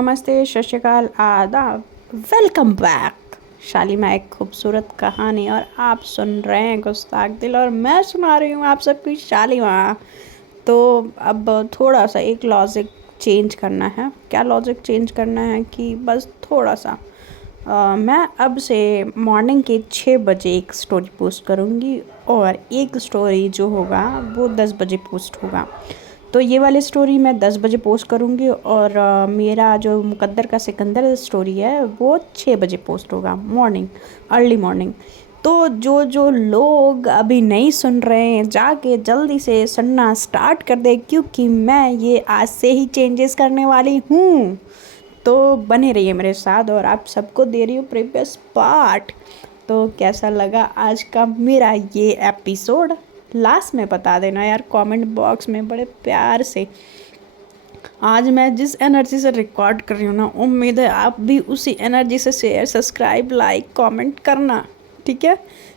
नमस्ते, सत श्री अकाल, आदाब। Welcome back. शालीमा एक खूबसूरत कहानी और आप सुन रहे हैं गुस्ताख दिल और मैं सुना रही हूँ आप सबकी शालीमा। तो अब थोड़ा सा एक लॉजिक चेंज करना है। क्या लॉजिक चेंज करना है कि बस थोड़ा सा मैं अब से मॉर्निंग के 6 बजे एक स्टोरी पोस्ट करूँगी और एक स्टोरी जो होगा वो 10 बजे पोस्ट होगा। तो ये वाली स्टोरी मैं 10 बजे पोस्ट करूँगी और मेरा जो मुकद्दर का सिकंदर स्टोरी है वो 6 बजे पोस्ट होगा, मॉर्निंग, अर्ली मॉर्निंग। तो जो जो लोग अभी नहीं सुन रहे हैं जाके जल्दी से सुनना स्टार्ट कर दे, क्योंकि मैं ये आज से ही चेंजेस करने वाली हूँ। तो बने रहिए मेरे साथ और आप सबको दे रही हूँ प्रीवियस पार्ट। तो कैसा लगा आज का मेरा ये एपिसोड लास्ट में बता देना यार, कमेंट बॉक्स में बड़े प्यार से। आज मैं जिस एनर्जी से रिकॉर्ड कर रही हूँ ना, उम्मीद है आप भी उसी एनर्जी से शेयर, सब्सक्राइब, लाइक, कमेंट करना, ठीक है।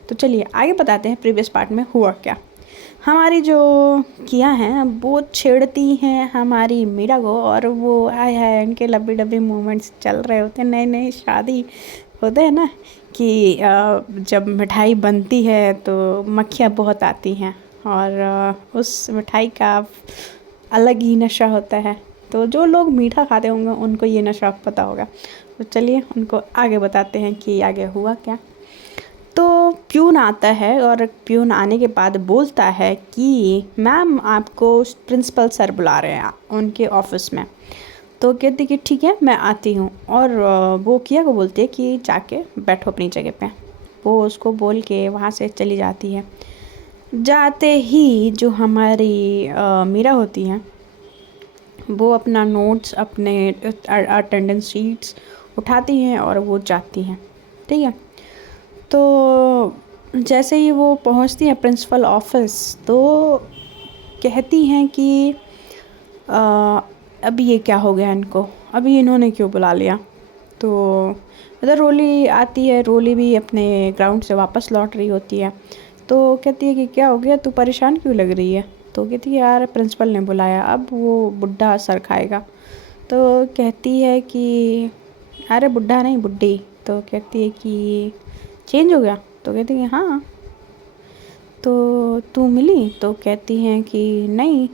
तो चलिए आगे बताते हैं प्रीवियस पार्ट में हुआ क्या। हमारी जो किया हैं वो छेड़ती हैं हमारी मीरा को, और वो आए है इनके लबी डबी मूवमेंट्स चल रहे होते हैं, नई नई शादी होते हैं ना कि जब मिठाई बनती है तो मक्खियाँ बहुत आती हैं और उस मिठाई का अलग ही नशा होता है। तो जो लोग मीठा खाते होंगे उनको ये नशा पता होगा। तो चलिए उनको आगे बताते हैं कि आगे हुआ क्या। तो प्यून आता है और प्यून आने के बाद बोलता है कि मैम आपको प्रिंसिपल सर बुला रहे हैं उनके ऑफिस में। तो कहती कि ठीक है मैं आती हूँ, और वो किया को बोलती है कि जाके बैठो अपनी जगह पे। वो उसको बोल के वहाँ से चली जाती है। जाते ही जो हमारी मीरा होती हैं वो अपना नोट्स, अपने अटेंडेंस शीट्स उठाती हैं और वो जाती हैं, ठीक है। तो जैसे ही वो पहुंचती हैं प्रिंसिपल ऑफिस तो कहती हैं कि अभी ये क्या हो गया इनको, अभी इन्होंने क्यों बुला लिया। तो इधर रोली आती है, रोली भी अपने ग्राउंड से वापस लौट रही होती है। तो कहती है कि क्या हो गया, तू परेशान क्यों लग रही है। तो कहती है यार प्रिंसिपल ने बुलाया, अब वो बुढ़ा सर खाएगा। तो कहती है कि अरे बुढ़ा नहीं बुढ़ी। तो कहती है कि चेंज हो गया। तो कहती है हाँ। तो तू मिली। तो कहती हैं कि नहीं,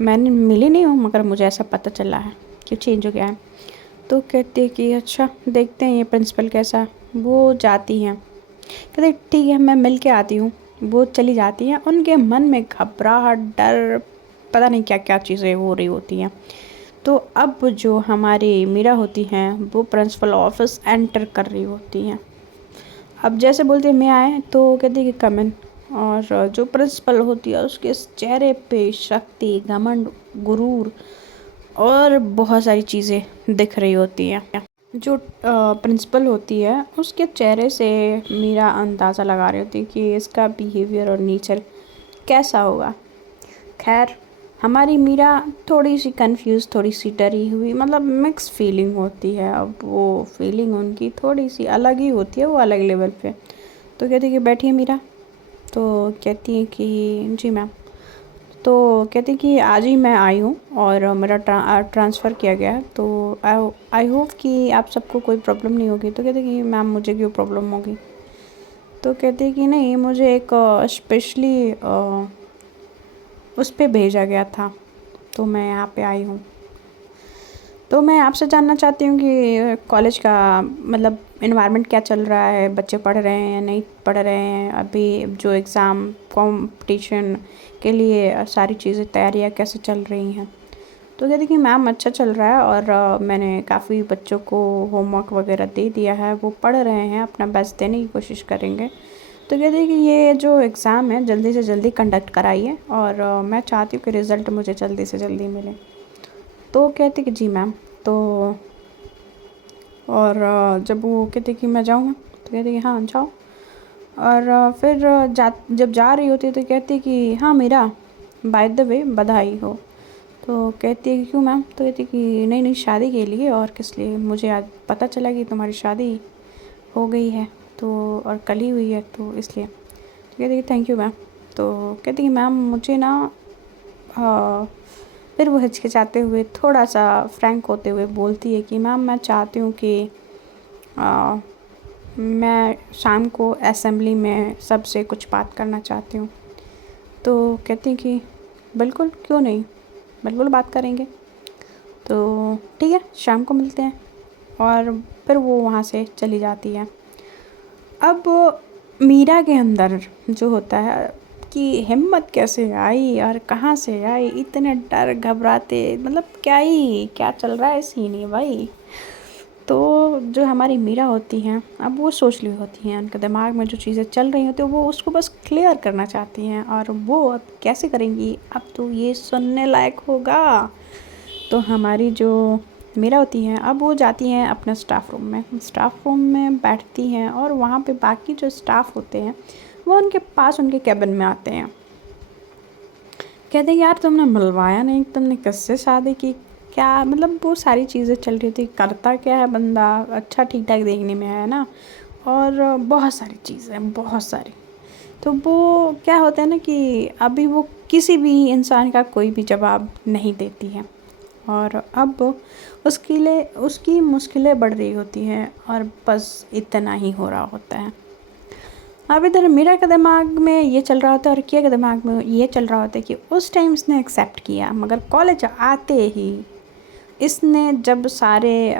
मैंने मिली नहीं हूँ, मगर मुझे ऐसा पता चला है कि चेंज हो गया है। तो कहती है कि अच्छा देखते हैं ये प्रिंसिपल कैसा है। वो जाती हैं, कहते ठीक है मैं मिल के आती हूँ। वो चली जाती हैं। उनके मन में घबराहट, डर, पता नहीं क्या क्या चीज़ें हो रही होती हैं। तो अब जो हमारी मीरा होती हैं वो प्रिंसिपल ऑफिस एंटर कर रही होती हैं। अब जैसे बोलते मैं आए तो कहती कि कम इन। और जो प्रिंसिपल होती है उसके चेहरे पे शक्ति, घमंड, गुरूर और बहुत सारी चीज़ें दिख रही होती हैं। जो प्रिंसिपल होती है उसके चेहरे से मीरा अंदाज़ा लगा रही होती है कि इसका बिहेवियर और नेचर कैसा होगा। खैर हमारी मीरा थोड़ी सी कंफ्यूज, थोड़ी सी डरी हुई, मतलब मिक्स फीलिंग होती है। अब वो फीलिंग उनकी थोड़ी सी अलग ही होती है, वो अलग लेवल पे। तो कहती है कि बैठिए मीरा। तो कहती है कि जी मैम। तो कहती है कि आज ही मैं आई हूँ और मेरा ट्रांसफ़र किया गया है, तो आई होप कि आप सबको कोई प्रॉब्लम नहीं होगी। तो कहती है कि मैम मुझे क्यों प्रॉब्लम होगी। तो कहती है कि नहीं, मुझे एक स्पेशली उस पे भेजा गया था, तो मैं यहाँ पे आई हूँ। तो मैं आपसे जानना चाहती हूँ कि कॉलेज का मतलब इन्वायरमेंट क्या चल रहा है, बच्चे पढ़ रहे हैं या नहीं पढ़ रहे हैं, अभी जो एग्ज़ाम कंपटीशन के लिए सारी चीज़ें तैयारियाँ कैसे चल रही हैं। तो कहती कि मैम अच्छा चल रहा है और मैंने काफ़ी बच्चों को होमवर्क वगैरह दे दिया है, वो पढ़ रहे हैं, अपना बेस्ट देने की कोशिश करेंगे। तो कहती है कि ये जो एग्ज़ाम है जल्दी से जल्दी कंडक्ट कराइए और मैं चाहती हूँ कि रिज़ल्ट मुझे जल्दी से जल्दी मिले। तो कहती कि जी मैम। तो और जब वो कहती कि मैं जाऊँ, तो कहती कि हाँ जाओ। और फिर जब जा रही होती है तो कहती कि हाँ मेरा बाय द वे बधाई हो। तो कहती है कि क्यों मैम। तो कहती कि नहीं नहीं शादी के लिए, और किस लिए, मुझे आज पता चला कि तुम्हारी शादी हो गई है, तो और कल ही हुई है, तो इसलिए। तो कहती कि थैंक यू मैम। तो कहती कि मैम मुझे ना फिर वो हिचकिचाते हुए थोड़ा सा फ्रैंक होते हुए बोलती है कि मैम मैं चाहती हूँ कि आ, मैं शाम को असेंबली में सबसे कुछ बात करना चाहती हूँ। तो कहती हैं कि बिल्कुल, क्यों नहीं, बिल्कुल बात करेंगे। तो ठीक है, शाम को मिलते हैं। और फिर वो वहाँ से चली जाती है। अब मीरा के अंदर जो होता है कि हिम्मत कैसे आई और कहाँ से आई, इतने डर घबराते, मतलब क्या चल रहा है सीन ही भाई। तो जो हमारी मीरा होती हैं, अब वो सोच रही होती हैं, उनके दिमाग में जो चीज़ें चल रही होती हैं वो उसको बस क्लियर करना चाहती हैं। और वो अब कैसे करेंगी, अब तो ये सुनने लायक होगा। तो हमारी जो मीरा होती हैं, अब वो जाती हैं अपने स्टाफ रूम में बैठती हैं। और वहाँ पे बाकी जो स्टाफ होते हैं वो उनके पास उनके कैबिन में आते हैं। कहते हैं यार तुमने मिलवाया नहीं, तुमने किससे शादी की, क्या मतलब वो सारी चीज़ें चल रही थी। करता क्या है बंदा, अच्छा ठीक ठाक देखने में है ना, और बहुत सारी चीज़ें, बहुत सारी। तो वो क्या होता है ना कि अभी वो किसी भी इंसान का कोई भी जवाब नहीं देती है। और अब उसकी मुश्किलें बढ़ रही होती हैं और बस इतना ही हो रहा होता है। अब इधर मीरा के दिमाग में ये चल रहा होता है और किया के दिमाग में ये चल रहा होता है कि उस टाइम इसने एक्सेप्ट किया, मगर कॉलेज आते ही इसने जब सारे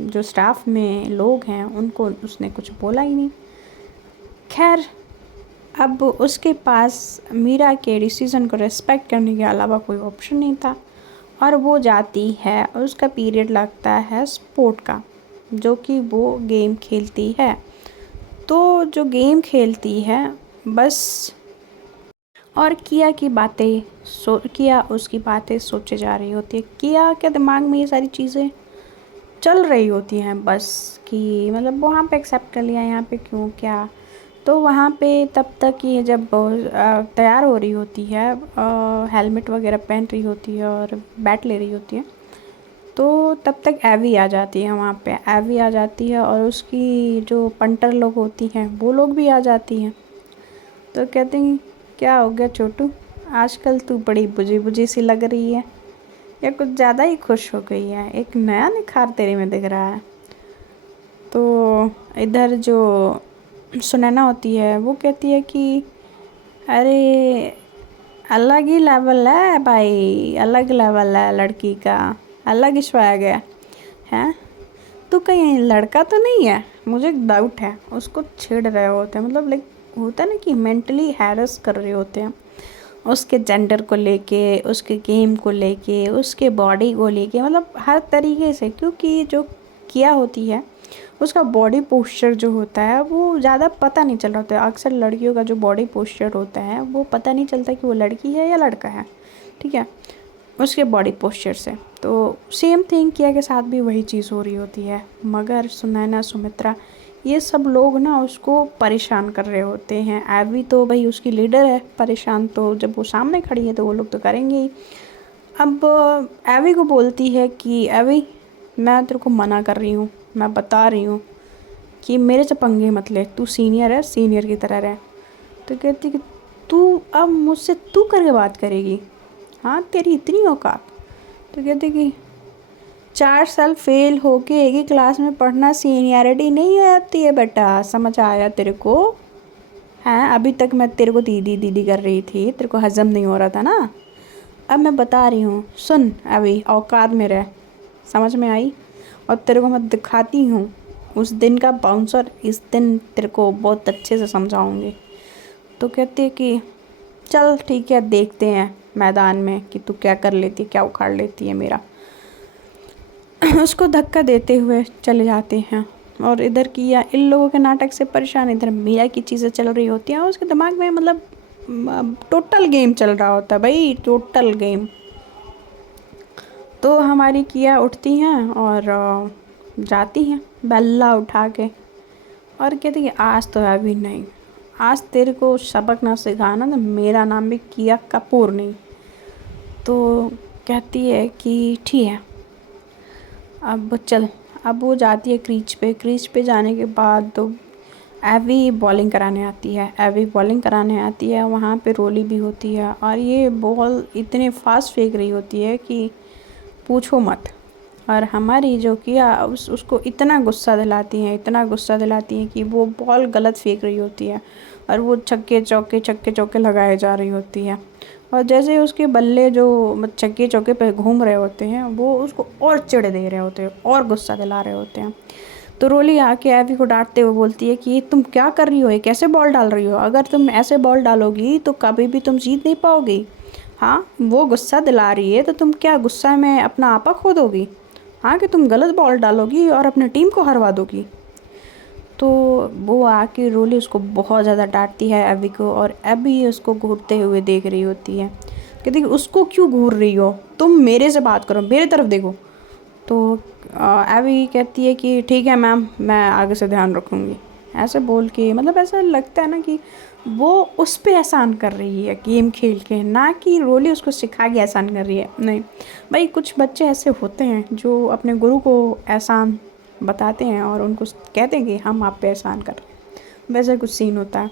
जो स्टाफ में लोग हैं उनको उसने कुछ बोला ही नहीं। खैर, अब उसके पास मीरा के डिसीज़न को रिस्पेक्ट करने के अलावा कोई ऑप्शन नहीं था। और वो जाती है और उसका पीरियड लगता है स्पोर्ट का, जो कि वो गेम खेलती है। तो जो गेम खेलती है बस, और किया उसकी बातें सोचे जा रही होती है। किया के दिमाग में ये सारी चीज़ें चल रही होती हैं बस कि मतलब वहाँ पे एक्सेप्ट कर लिया, यहाँ पे क्यों क्या। तो वहाँ पे तब तक ये जब तैयार हो रही होती है, हेलमेट वगैरह पहन रही होती है और बैट ले रही होती है, तो तब तक एवी आ जाती है। वहाँ पे एवी आ जाती है और उसकी जो पंटर लोग होती हैं वो लोग भी आ जाती हैं। तो कहते हैं क्या हो गया छोटू, आजकल तू बड़ी बुझी बुझी सी लग रही है, या कुछ ज़्यादा ही खुश हो गई है, एक नया निखार तेरे में दिख रहा है। तो इधर जो सुनैना होती है वो कहती है कि अरे अलग ही लेवल है भाई, अलग लेवल है लड़की का, अलग ही स्वैग है। तो कहीं लड़का तो नहीं है, मुझे एक डाउट है। उसको छेड़ रहे होते हैं, मतलब लाइक होता है ना कि मेंटली हैरेस कर रहे होते हैं उसके जेंडर को लेके, उसके गेम को लेके, उसके बॉडी को लेके, मतलब हर तरीके से। क्योंकि जो किया होती है उसका बॉडी पोस्चर जो होता है वो ज़्यादा पता नहीं चल रहा होता है। अक्सर लड़कियों का जो बॉडी पोस्चर होता है वो पता नहीं चलता कि वो लड़की है या लड़का है, ठीक है, उसके बॉडी पोस्चर से। तो सेम थिंग किया के साथ भी वही चीज़ हो रही होती है। मगर सुनैना, सुमित्रा, ये सब लोग ना उसको परेशान कर रहे होते हैं। एवी तो भाई उसकी लीडर है, परेशान तो जब वो सामने खड़ी है तो वो लोग तो करेंगे ही। अब एवी को बोलती है कि एवी, मैं तेरे को मना कर रही हूँ, मैं बता रही हूँ कि मेरे से पंगे मत ले, तू सीनियर है, सीनियर की तरह रह। तो कहती कि तू अब मुझसे तू करके बात करेगी, हाँ तेरी इतनी औकात। तो कहती कि 4 साल फेल होके एक ही क्लास में पढ़ना सीनियरिटी नहीं आती है बेटा, समझ आया तेरे को? हैं, अभी तक मैं तेरे को दीदी दीदी कर रही थी, तेरे को हजम नहीं हो रहा था ना। अब मैं बता रही हूँ, सुन अभी औकात में रह, समझ में आई? और तेरे को मैं दिखाती हूँ उस दिन का बाउंसर, इस दिन तेरे को बहुत अच्छे से समझाऊंगी। तो कहती है कि चल ठीक है, देखते हैं मैदान में कि तू क्या कर लेती है, क्या उखाड़ लेती है मेरा। उसको धक्का देते हुए चले जाते हैं। और इधर किया इन लोगों के नाटक से परेशान, इधर मीरा की चीज़ें चल रही होती हैं और उसके दिमाग में मतलब टोटल गेम चल रहा होता है भाई, टोटल गेम। तो हमारी किया उठती हैं और जाती हैं बल्ला उठा के, और कहती कि आज तो अभी नहीं, आज तेरे को सबक ना सिखाना तो मेरा नाम भी किया कपूर नहीं। तो कहती है कि ठीक है, अब चल। अब वो जाती है क्रीच पे जाने के बाद तो एवी बॉलिंग कराने आती है, वहाँ पे रोली भी होती है और ये बॉल इतने फास्ट फेंक रही होती है कि पूछो मत। और हमारी जो किया उसको इतना गुस्सा दिलाती हैं कि वो बॉल गलत फेंक रही होती है और वो छक्के चौके लगाए जा रही होती है। और जैसे ही उसके बल्ले जो छक्के चौके पे घूम रहे होते हैं वो उसको और चिढ़ दे रहे होते हैं और गुस्सा दिला रहे होते हैं। तो रोली आके एवी को डांटते हुए बोलती है कि तुम क्या कर रही हो, ये कैसे बॉल डाल रही हो, अगर तुम ऐसे बॉल डालोगी तो कभी भी तुम जीत नहीं पाओगी। हाँ, वो गुस्सा दिला रही है तो तुम क्या गुस्सा में अपना आपा खो दोगी? हाँ, कि तुम गलत बॉल डालोगी और अपनी टीम को हरवा दोगी। तो वो आके रोली उसको बहुत ज़्यादा डांटती है एवी को, और एवी उसको घूरते हुए देख रही होती है। कहती है उसको क्यों घूर रही हो, तुम मेरे से बात करो, मेरी तरफ देखो। तो एवी कहती है कि ठीक है मैम, मैं आगे से ध्यान रखूँगी। ऐसे बोल के मतलब ऐसा लगता है ना कि वो उस पे एहसान कर रही है गेम खेल के, ना कि रोली उसको सिखा के एहसान कर रही है। नहीं भाई, कुछ बच्चे ऐसे होते हैं जो अपने गुरु को एहसान बताते हैं और उनको कहते हैं कि हम आप पे एहसान कर रहे हैं। वैसे कुछ सीन होता है।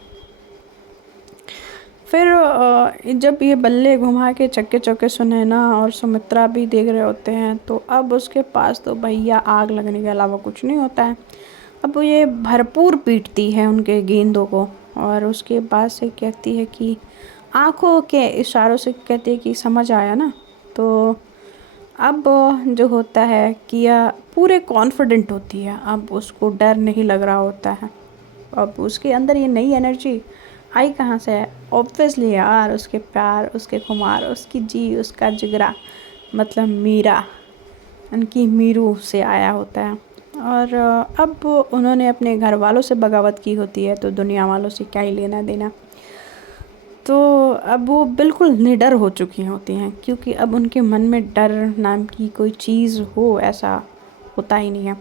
फिर जब ये बल्ले घुमा के छक्के चौके सुनैना और सुमित्रा भी देख रहे होते हैं तो अब उसके पास तो भैया आग लगने के अलावा कुछ नहीं होता है। अब ये भरपूर पीटती है उनके गेंदों को और उसके बाद से कहती है कि आंखों के इशारों से कहती है कि समझ आया ना। तो अब जो होता है किया पूरे कॉन्फिडेंट होती है, अब उसको डर नहीं लग रहा होता है। अब उसके अंदर ये नई एनर्जी आई कहाँ से है? ऑब्वियसली यार, उसके प्यार, उसके खुमार, उसकी जी, उसका जिगरा, मतलब मीरा, उनकी मीरू से आया होता है। और अब उन्होंने अपने घर वालों से बगावत की होती है तो दुनिया वालों से क्या ही लेना देना। तो अब वो बिल्कुल निडर हो चुकी होती हैं, क्योंकि अब उनके मन में डर नाम की कोई चीज़ हो ऐसा होता ही नहीं है।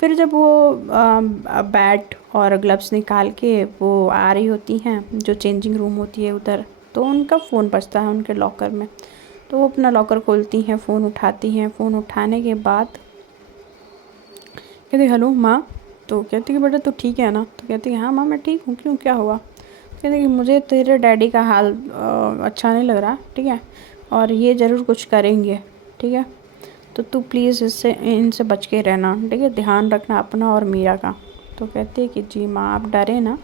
फिर जब वो बैट और ग्लव्स निकाल के वो आ रही होती हैं जो चेंजिंग रूम होती है उधर, तो उनका फ़ोन बजता है उनके लॉकर में। तो वो अपना लॉकर खोलती हैं, फ़ोन उठाती हैं। फ़ोन उठाने के बाद कहती हेलो माँ। तो कहती कि बेटा तू ठीक है ना? तो कहती है हाँ माँ मैं ठीक हूँ, क्यों क्या हुआ? कहती कि मुझे तेरे डैडी का हाल अच्छा नहीं लग रहा, ठीक है, और ये ज़रूर कुछ करेंगे, ठीक है, तो तू प्लीज़ इनसे बच के रहना, ठीक है, ध्यान रखना अपना और मीरा का। तो कहती है कि जी माँ आप डरे ना,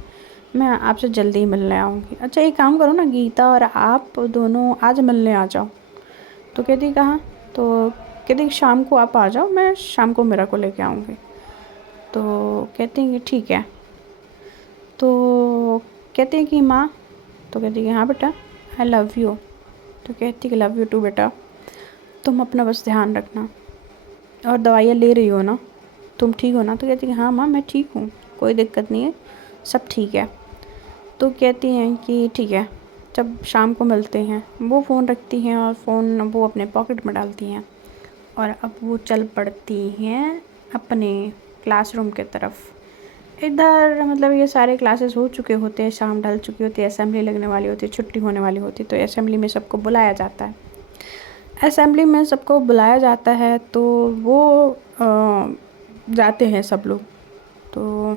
मैं आपसे जल्दी ही मिलने आऊँगी। अच्छा एक काम करो ना, गीता और आप दोनों आज मिलने आ जाओ। तो कहती कहाँ? तो कहती शाम को आप आ जाओ, मैं शाम को मीरा को लेके आऊँगी। तो कहती हैं कि ठीक है। तो कहते हैं कि माँ, तो कहती है हाँ बेटा आई लव यू। तो कहती है कि लव यू टू बेटा, तुम अपना बस ध्यान रखना, और दवाइयाँ ले रही हो ना, तुम ठीक हो ना? तो कहती है हाँ माँ मैं ठीक हूँ, कोई दिक्कत नहीं है, सब ठीक है। तो कहती हैं कि ठीक है, जब शाम को मिलते हैं। वो फ़ोन रखती हैं और फ़ोन वो अपने पॉकेट में डालती हैं और अब वो चल पड़ती हैं अपने क्लासरूम के तरफ। इधर मतलब ये सारे क्लासेस हो चुके होते हैं, शाम ढल चुकी होती है, असेंबली लगने वाली होती है, छुट्टी होने वाली होती है। तो असेंबली में सबको बुलाया जाता है। असेंबली में सबको बुलाया जाता है तो वो जाते हैं सब लोग। तो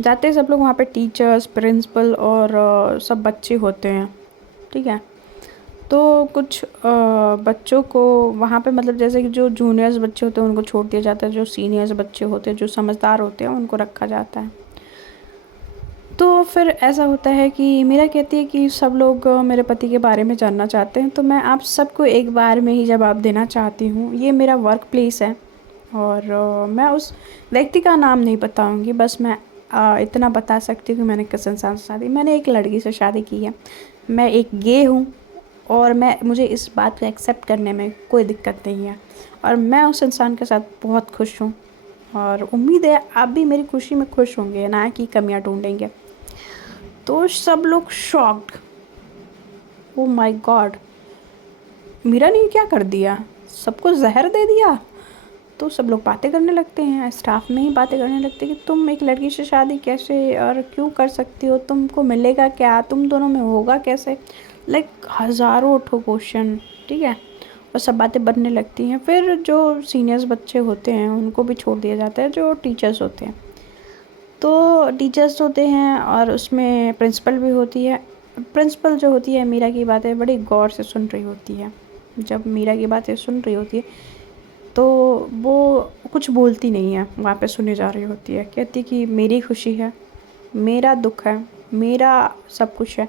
जाते हैं सब लोग, वहाँ पे टीचर्स, प्रिंसिपल और सब बच्चे होते हैं, ठीक है। तो कुछ बच्चों को वहाँ पे मतलब जैसे कि जो जूनियर्स बच्चे होते हैं उनको छोड़ दिया जाता है, जो सीनियर्स बच्चे होते हैं जो समझदार होते हैं उनको रखा जाता है। तो फिर ऐसा होता है कि मीरा कहती है कि सब लोग मेरे पति के बारे में जानना चाहते हैं, तो मैं आप सबको एक बार में ही जवाब देना चाहती हूँ। ये मेरा वर्क प्लेस है और मैं उस व्यक्ति का नाम नहीं बताऊँगी, बस मैं इतना बता सकती हूँ कि मैंने किस इंसान से शादी, मैंने एक लड़की से शादी की है। मैं एक गे हूँ और मुझे इस बात को एक्सेप्ट करने में कोई दिक्कत नहीं है और मैं उस इंसान के साथ बहुत खुश हूँ और उम्मीद है आप भी मेरी खुशी में खुश होंगे, ना कि कमियां ढूंढेंगे। तो सब लोग shocked, oh my god, Meera ने क्या कर दिया, सबको जहर दे दिया। तो सब लोग बातें करने लगते हैं, स्टाफ में ही बातें करने लगते हैं कि तुम एक लड़की से शादी कैसे और क्यों कर सकती हो, तुमको मिलेगा क्या, तुम दोनों में होगा कैसे, लाइक हज़ारों ठो क्वेश्चन, ठीक है। और सब बातें बनने लगती हैं। फिर जो सीनियर्स बच्चे होते हैं उनको भी छोड़ दिया जाता है, जो टीचर्स होते हैं। तो टीचर्स होते हैं और उसमें प्रिंसिपल भी होती है। प्रिंसिपल जो होती है मीरा की बातें बड़ी गौर से सुन रही होती है। जब मीरा की बातें सुन रही होती है तो वो कुछ बोलती नहीं है, वहाँ पे सुने जा रही होती है। कहती है कि मेरी खुशी है, मेरा दुख है, मेरा सब कुछ है,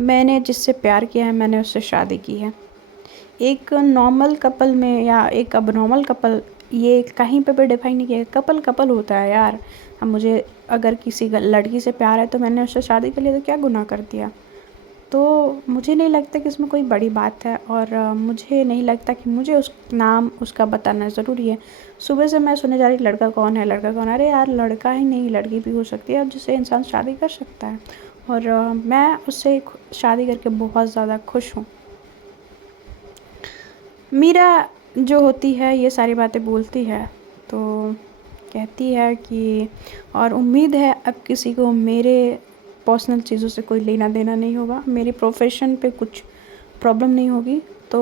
मैंने जिससे प्यार किया है मैंने उससे शादी की है। एक नॉर्मल कपल में या एक अबनॉर्मल कपल, ये कहीं पे भी डिफाइन नहीं किया। कपल कपल होता है यार। अब मुझे अगर किसी लड़की से प्यार है तो मैंने उससे शादी कर लिया, तो क्या गुनाह कर दिया। तो मुझे नहीं लगता कि इसमें कोई बड़ी बात है, और मुझे नहीं लगता कि मुझे उस नाम उसका बताना ज़रूरी है। सुबह से मैं सुने जा रही लड़का कौन है, लड़का कौन है। अरे यार, लड़का ही नहीं लड़की भी हो सकती है जिससे इंसान शादी कर सकता है, और मैं उससे शादी करके बहुत ज़्यादा खुश हूँ। मीरा जो होती है ये सारी बातें बोलती है, तो कहती है कि और उम्मीद है अब किसी को मेरे पर्सनल चीज़ों से कोई लेना देना नहीं होगा, मेरी प्रोफेशन पे कुछ प्रॉब्लम नहीं होगी। तो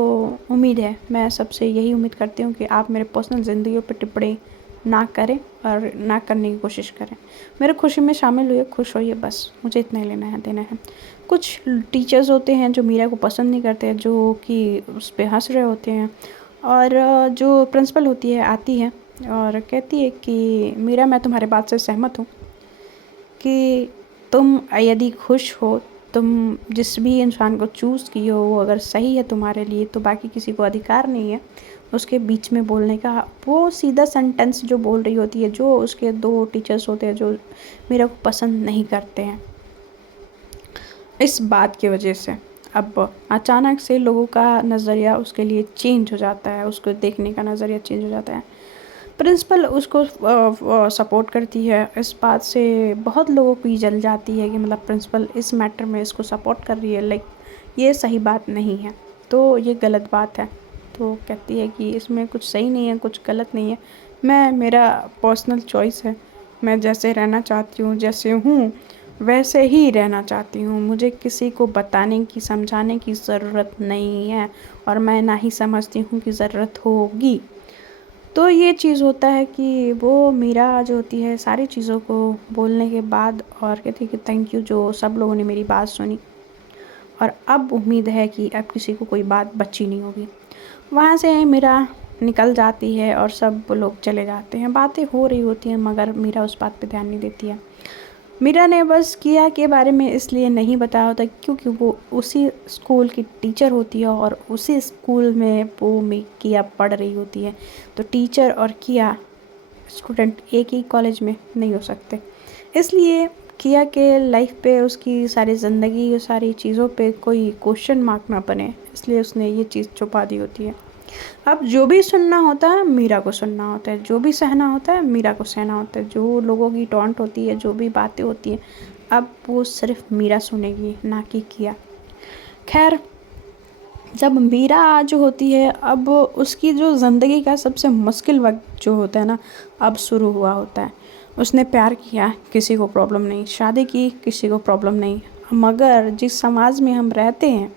उम्मीद है, मैं सबसे यही उम्मीद करती हूँ कि आप मेरे पर्सनल ज़िंदगी पे टिप्पणी ना करें और ना करने की कोशिश करें। मेरे खुशी में शामिल हुए, खुश होइए, बस मुझे इतना ही लेना है देना है। कुछ टीचर्स होते हैं जो मीरा को पसंद नहीं करते, जो कि उस पर हंस रहे होते हैं, और जो प्रिंसिपल होती है आती है और कहती है कि मीरा, मैं तुम्हारे बात से सहमत हूँ कि तुम यदि खुश हो, तुम जिस भी इंसान को चूज़ की हो वो अगर सही है तुम्हारे लिए, तो बाकी किसी को अधिकार नहीं है उसके बीच में बोलने का। वो सीधा सेंटेंस जो बोल रही होती है, जो उसके दो टीचर्स होते हैं जो मेरा को पसंद नहीं करते हैं इस बात की वजह से। अब अचानक से लोगों का नज़रिया उसके लिए चेंज हो जाता है, उसको देखने का नज़रिया चेंज हो जाता है। प्रिंसिपल उसको सपोर्ट करती है। इस बात से बहुत लोगों की जल जाती है कि मतलब प्रिंसिपल इस मैटर में इसको सपोर्ट कर रही है, लाइक ये सही बात नहीं है, तो ये गलत बात है। तो कहती है कि इसमें कुछ सही नहीं है, कुछ गलत नहीं है, मैं मेरा पर्सनल चॉइस है, मैं जैसे रहना चाहती हूँ, जैसे हूँ वैसे ही रहना चाहती हूँ, मुझे किसी को बताने की समझाने की ज़रूरत नहीं है, और मैं ना ही समझती हूँ कि ज़रूरत होगी। तो ये चीज़ होता है कि वो मीरा जो होती है सारी चीज़ों को बोलने के बाद और कहती है कि थैंक यू जो सब लोगों ने मेरी बात सुनी, और अब उम्मीद है कि अब किसी को कोई बात बची नहीं होगी। वहाँ से मीरा निकल जाती है और सब लोग चले जाते हैं। बातें हो रही होती हैं मगर मीरा उस बात पे ध्यान नहीं देती है। मीरा ने बस किया के बारे में इसलिए नहीं बताया होता क्योंकि वो उसी स्कूल की टीचर होती है और उसी स्कूल में वो किया पढ़ रही होती है। तो टीचर और किया स्टूडेंट एक ही कॉलेज में नहीं हो सकते, इसलिए किया के लाइफ पे उसकी सारी ज़िंदगी सारी चीज़ों पे कोई क्वेश्चन मार्क ना बने, इसलिए उसने ये चीज़ छुपा दी होती है। अब जो भी सुनना होता है मीरा को सुनना होता है, जो भी सहना होता है मीरा को सहना होता है, जो लोगों की टॉन्ट होती है, जो भी बातें होती हैं, अब वो सिर्फ मीरा सुनेगी, ना कि किया। खैर, जब मीरा जो होती है अब उसकी जो ज़िंदगी का सबसे मुश्किल वक्त जो होता है ना, अब शुरू हुआ होता है। उसने प्यार किया, किसी को प्रॉब्लम नहीं, शादी की, किसी को प्रॉब्लम नहीं, मगर जिस समाज में हम रहते हैं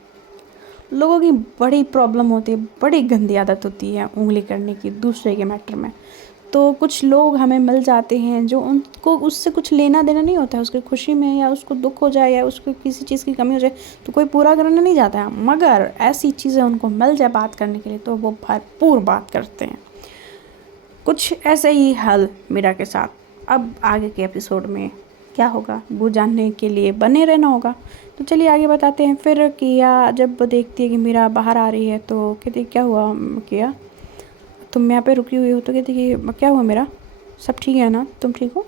लोगों की बड़ी प्रॉब्लम होती है, बड़ी गंदी आदत होती है उंगली करने की दूसरे के मैटर में। तो कुछ लोग हमें मिल जाते हैं जो उनको उससे कुछ लेना देना नहीं होता है, उसकी खुशी में या उसको दुख हो जाए या उसको किसी चीज़ की कमी हो जाए तो कोई पूरा करने नहीं जाता है, मगर ऐसी चीज़ें उनको मिल जाए बात करने के लिए तो वो भरपूर बात करते हैं। कुछ ऐसे ही हाल मीरा के साथ। अब आगे के एपिसोड में क्या होगा वो जानने के लिए बने रहना होगा। तो चलिए आगे बताते हैं। फिर किया जब वो देखती है कि मीरा बाहर आ रही है तो कहती है क्या हुआ किया, तुम यहाँ पे रुकी हुई हो। तो कहती है कि क्या हुआ मेरा, सब ठीक है ना, तुम ठीक हो।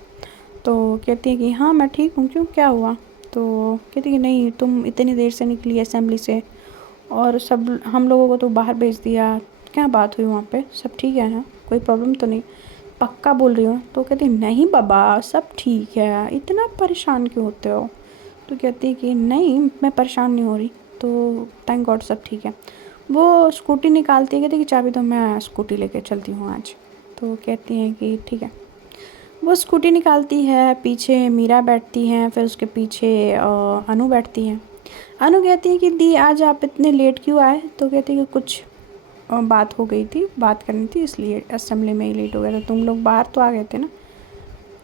तो कहती है कि हाँ मैं ठीक हूँ, क्यों क्या हुआ। तो कहती है कि नहीं, तुम इतनी देर से निकली असेंबली से और सब हम लोगों को तो बाहर भेज दिया, क्या बात हुई वहाँ पे, सब ठीक है ना, कोई प्रॉब्लम तो नहीं, पक्का बोल रही हो। तो कहती नहीं बाबा सब ठीक है, इतना परेशान क्यों होते हो। तो कहती है कि नहीं मैं परेशान नहीं हो रही, तो थैंक गॉड सब ठीक है। वो स्कूटी निकालती है, कहती है कि चाबी तो मैं स्कूटी लेके चलती हूँ आज। तो कहती हैं कि ठीक है। वो स्कूटी निकालती है, पीछे मीरा बैठती हैं, फिर उसके पीछे अनु बैठती हैं। अनु कहती है कि दी आज आप इतने लेट क्यों आए। तो कहती है कि कुछ बात हो गई थी, बात करनी थी, इसलिए असेंबली में ही लेट हो गया था, तुम लोग बाहर तो आ गए थे ना।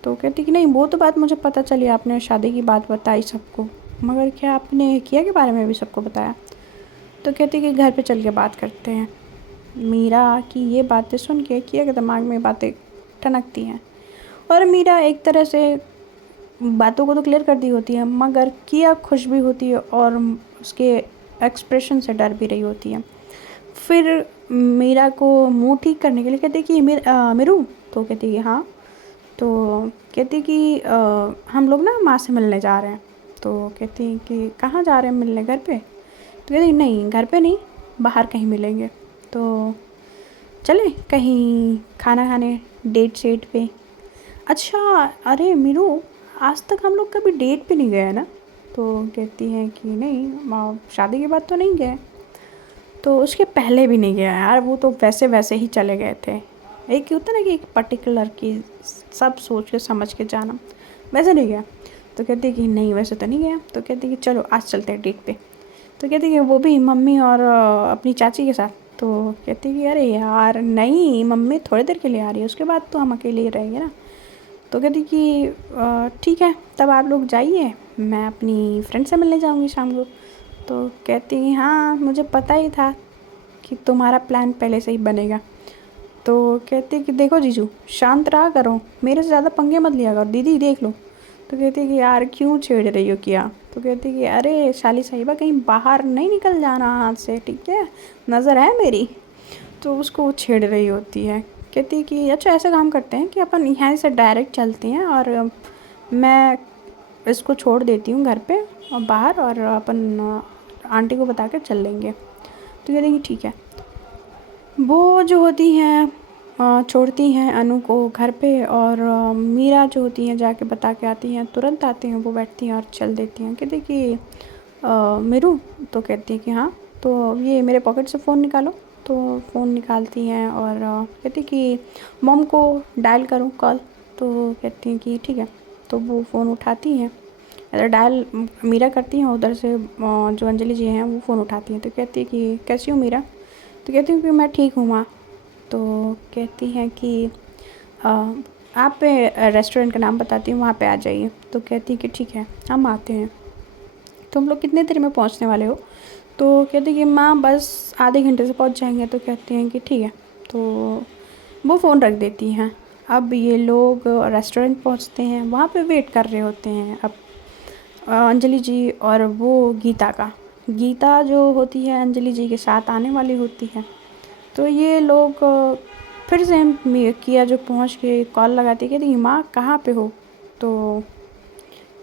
तो कहती कि नहीं, वो तो बात मुझे पता चली, आपने शादी की बात बताई सबको, मगर क्या आपने किया के बारे में भी सबको बताया? तो कहती कि घर पे चल के बात करते हैं। मीरा की ये बातें सुन के किया के दिमाग में बातें टनकती हैं, और मीरा एक तरह से बातों को तो क्लियर कर दी होती है, मगर किया खुश भी होती है और उसके एक्सप्रेशन से डर भी रही होती है। फिर मीरा को मुंह ठीक करने के लिए कहती कि मीरू, तो कहती कि हाँ। तो कहती कि हम लोग ना माँ से मिलने जा रहे हैं। तो कहती कि कहाँ जा रहे हैं मिलने, घर पे? तो कहती नहीं, घर पे नहीं, बाहर कहीं मिलेंगे। तो चले कहीं खाना खाने, डेट सेट पे। अच्छा, अरे मीरू, आज तक हम लोग कभी डेट पे नहीं गए हैं ना? तो कहती है कि नहीं माँ, शादी के बाद तो नहीं गए। तो उसके पहले भी नहीं गया यार, वो तो वैसे वैसे ही चले गए थे। एक होता ना कि एक पर्टिकुलर की सब सोच के समझ के जाना, वैसे नहीं गया। तो कहती है कि नहीं वैसे तो नहीं गया। तो कहती है कि चलो आज चलते हैं डेट पे। तो कहती है कि वो भी मम्मी और अपनी चाची के साथ। तो कहती है कि अरे यार नहीं, मम्मी थोड़ी देर के लिए आ रही है, उसके बाद तो हम अकेले ही रहेंगे ना। तो कहती कि ठीक है, तब आप लोग जाइए, मैं अपनी फ्रेंड से मिलने जाऊंगी शाम को। तो कहती कि हाँ, मुझे पता ही था कि तुम्हारा प्लान पहले से ही बनेगा। तो कहती कि देखो जीजू, शांत रहा करो, मेरे से ज़्यादा पंगे मत लिया करो, दीदी देख लो। तो कहती कि यार क्यों छेड़ रही हो किया? तो कहती कि अरे शाली साहिबा, कहीं बाहर नहीं निकल जाना हाथ से, ठीक है, नज़र है मेरी। तो उसको वो छेड़ रही होती है। कहती कि अच्छा ऐसा काम करते हैं कि अपन यहाँ से डायरेक्ट चलते हैं, और मैं इसको छोड़ देती हूँ घर पे और बाहर, और अपन आंटी को बता कर चल लेंगे। तो कहती कि ठीक है। वो जो होती हैं छोड़ती हैं अनु को घर पे, और मीरा जो होती हैं जाके बता के आती हैं, तुरंत आती हैं, वो बैठती हैं और चल देती हैं। कहती कि मीरू, तो कहती है कि हाँ। तो ये मेरे पॉकेट से फ़ोन निकालो। तो फ़ोन निकालती हैं और कहती कि मॉम को डायल करूँ कॉल। तो कहती हैं कि ठीक है। तो वो फ़ोन उठाती हैं, अगर डायल मीरा करती हैं, उधर से जो अंजलि जी हैं वो फ़ोन उठाती हैं। तो कहती है कि कैसी हो मीरा? तो कहती हूँ कि मैं ठीक हूँ माँ। तो कहती हैं कि आप रेस्टोरेंट का नाम बताती हूँ, वहाँ पे आ जाइए। तो कहती है कि ठीक है, हम आते हैं। तो हम लोग कितने देर में पहुँचने वाले हो? तो कहती कि माँ बस आधे घंटे से पहुँच जाएंगे। तो कहती हैं कि ठीक है। तो वो फ़ोन रख देती हैं। अब ये लोग रेस्टोरेंट पहुँचते हैं, वहाँ पे वेट कर रहे होते हैं अब अंजलि जी और वो गीता का। गीता जो होती है अंजलि जी के साथ आने वाली होती है। तो ये लोग फिर से किया जो पहुंच के कॉल लगाती है, कहती है माँ कहाँ पे हो? तो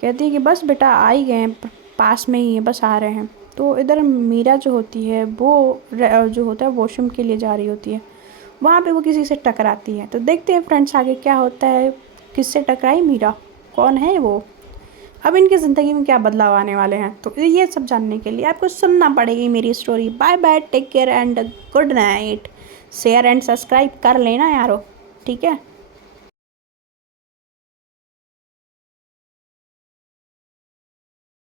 कहती है कि बस बेटा आ ही गए हैं, पास में ही है, बस आ रहे हैं। तो इधर मीरा जो होती है वो जो होता है वॉशरूम के लिए जा रही होती है, वहाँ पे वो किसी से टकराती है। तो देखते हैं फ्रेंड्स आगे क्या होता है, किससे टकराई मीरा, कौन है वो, अब इनकी ज़िंदगी में क्या बदलाव आने वाले हैं। तो ये सब जानने के लिए आपको सुनना पड़ेगी मेरी story. Bye bye, take care and good night. Share and subscribe कर लेना यारो, ठीक है।